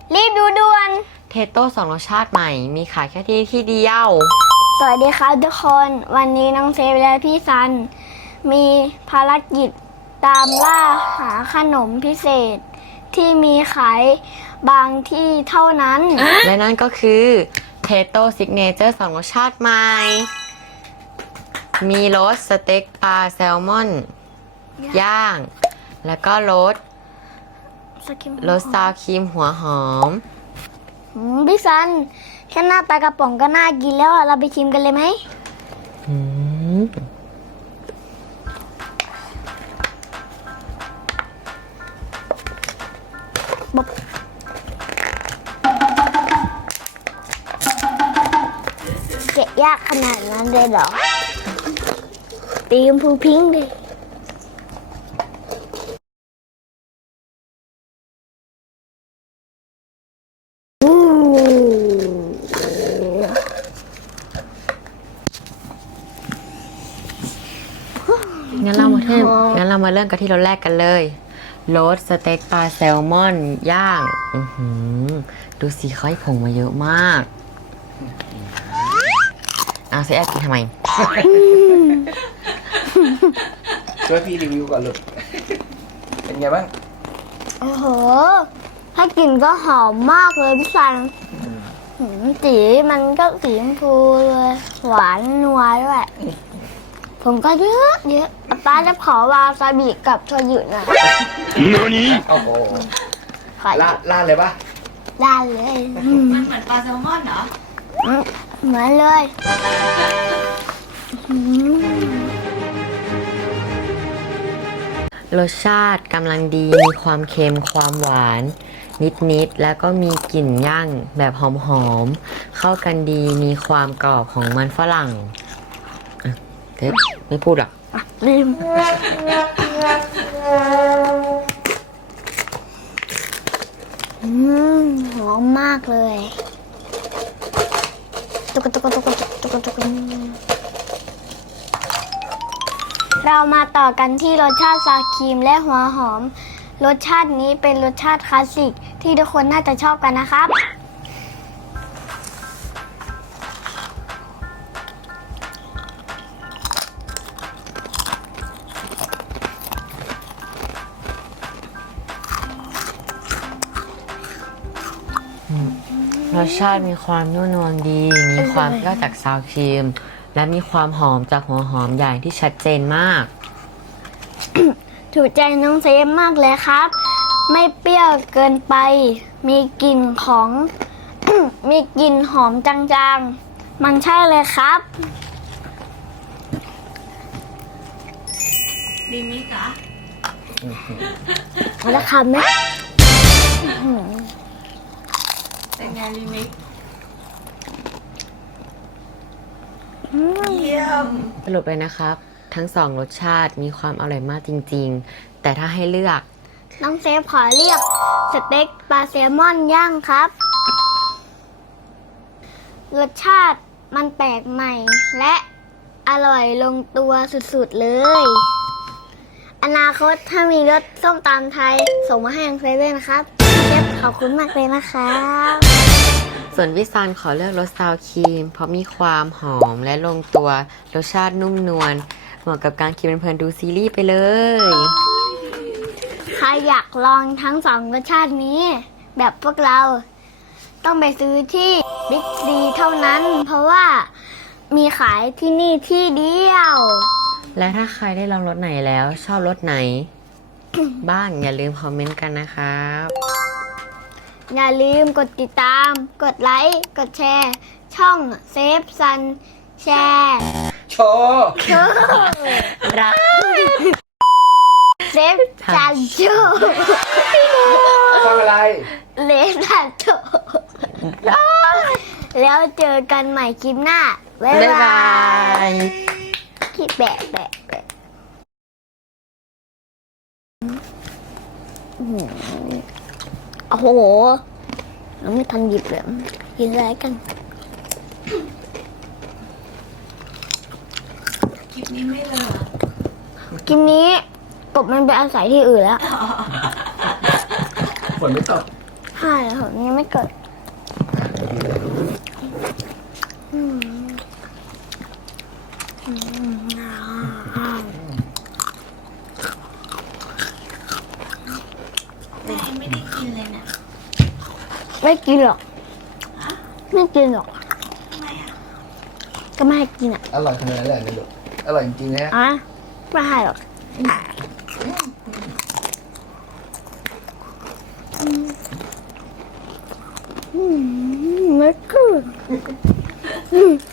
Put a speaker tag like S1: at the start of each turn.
S1: รีบดูด่วน
S2: เทโต้2รสชาติใหม่มีขายแค่ที่เดียว
S1: สวัสดีครับทุกคน วันนี้น้องเซฟและพี่ซัน มีภารกิจตามล่าหาขนมพิเศษ ที่มีขายบางที่เท่านั้น
S2: และนั่นก็คือเทโต้ซิกเนเจอร์2รสชาติใหม่ มีรสสเต็กปลาแซลมอนย่าง แล้วก็รสซาวครีมหัวหอม
S1: พี่ซัน แค่หน้าตากระป๋องก็น่ากินแล้วเราไปชิมกันเลยไหมเกะยากขนาดนั้นเลยเหรอตีมพูพิงค์เลย
S2: งั้นเรามาเริ่มกันที่รสแรกกันเลยรสสเต็กปลาแซลมอนย่างดูสิเขาให้ผงมาเยอะมากเอาเซฟกินทำไม
S3: ช่วยพี่รีวิวก่อนลูก เป็นไงบ้าง
S1: โอ้โห ถ้ากลิ่นก็หอมมากเลยพี่ซันสีมันก็สีชมพูเลยหวานนัวด้วยผมก็เยอะป้าจะขอวาซาบิกับโชยุหน่อย
S3: โอ้โห
S1: ขอ
S3: ลาดเลยปะ
S1: ได้เลย
S4: มันเหมือนปลาแซลมอนเหรอ
S1: เหมือนเลย
S2: รสชาติกำลังดีมีความเค็มความหวานนิดแล้วก็มีกลิ่นย่างแบบหอมๆเข้ากันดีมีความกรอบของมันฝรั่งเอ๊ะไม่พูดหรอ
S1: ลืมหอมมากเลยตุกเรามาต่อกันที่รสชาติซาครีมและหัวหอมรสชาตินี้เป็นรสชาติคลาสสิกที่ทุกคนน่าจะชอบกันนะครับ
S2: รสชาติมีความนุ่มนวลดีมีความเปรี้ยวจากซาวครีมและมีความหอมจากหัวหอมใหญ่ที่ชัดเจนมาก
S1: ถูกใจน้องเซฟมากเลยครับ ไม่เปรี้ยวเกินไป มีกลิ่นของ มีกลิ่นหอมจางๆ มันใช่เลยครับ
S4: รีมิกเหรอ
S1: เอาละคำไหม
S4: เป็นไงรีมิกเยี่ยม
S2: สรุปเลยนะครับ ทั้ง2รสชาติมีความอร่อยมากจริงๆ แต่ถ้าให้เลือก
S1: น้องเซฟขอเรียกสเต็กปลาแซลมอนย่างครับ รสชาติมันแปลกใหม่ และอร่อยลงตัวสุดๆเลย อนาคตถ้ามีรสส้มตำไทย ส่งมาให้น้องเซฟด้วยนะครับเชฟขอบคุณมากเลยนะครับ
S2: ส่วนวิซานขอเลือกรสซาวครีมเพราะมีความหอมและลงตัวรสชาตินุ่มนวลเหมาะกับการกินเพลินๆดูซีรีส์ไปเลย
S1: ใครอยากลองทั้งสองรสชาตินี้ แบบพวกเรา ต้องไปซื้อที่บิ๊กซีเท่านั้น เพราะว่ามีขายที่นี่ที่เดียว
S2: และถ้าใครได้ลองรสไหนแล้วชอบรสไหน บ้างอย่าลืมคอมเมนต์กันนะครับ
S1: อย่าลืมกดติดตาม กดไลค์ กดแชร์ ช่องเซฟซันแชร์
S3: โชว์
S2: รัก
S1: เซฟซันโช
S3: ฟังอะไร
S1: เลฟซันโชแล้วเจอกันใหม่คลิปหน้า บ๊าย
S2: บ๊าย
S1: บา
S2: บาย ย
S1: คลิปแบะโอ้โหเราไม่ทันหยิบเลยกินอะไรกัน
S4: คลิปนี้ไม่เลยเหรอ
S1: คลิปนี้กบมันไปอาศัยที่อื่นแล้ว
S3: ฝนไม่ตก
S1: ใช่ช่ผมยังไม่เกิด อืมอืม
S4: แม่ยังไม่ได้กินเลยเนี่ย
S1: ไม่กินหรอก
S4: ฮะ
S1: ไม่กินหรอก
S4: ทำไมอ่ะ
S1: ก็ไม่ให้กินอ่ะ
S3: อร่อยขนาดนั้นเลยนะลูกอร่อยจริงๆนะฮะ
S1: อ่ะไม่ให้หรอกไม่กิน